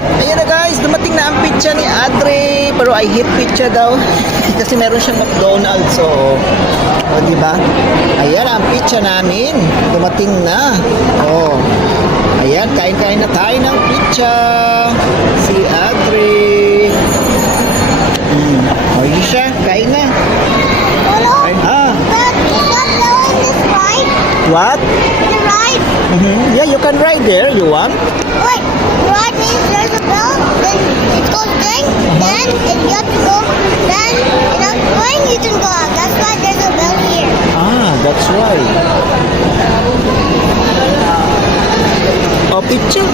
Ayan na guys, dumating na ang pizza ni Adre. Pero I hate pizza daw. Kasi meron siyang McDonald's. So, o diba? Ayan ang pizza namin. Dumating na. Oh. Ayan, kain-kain na tayo ng pizza. Si Adre. O, yun siya. Kain na. Hello? Ah. But not knowing this right? What? The right? Yeah, you can ride there. You want? Wait, right means there's a bell, then it goes ding, then if you have to go, then it has ring, you can go out. That's why there's a bell here. Ah, that's right. Oh, picture.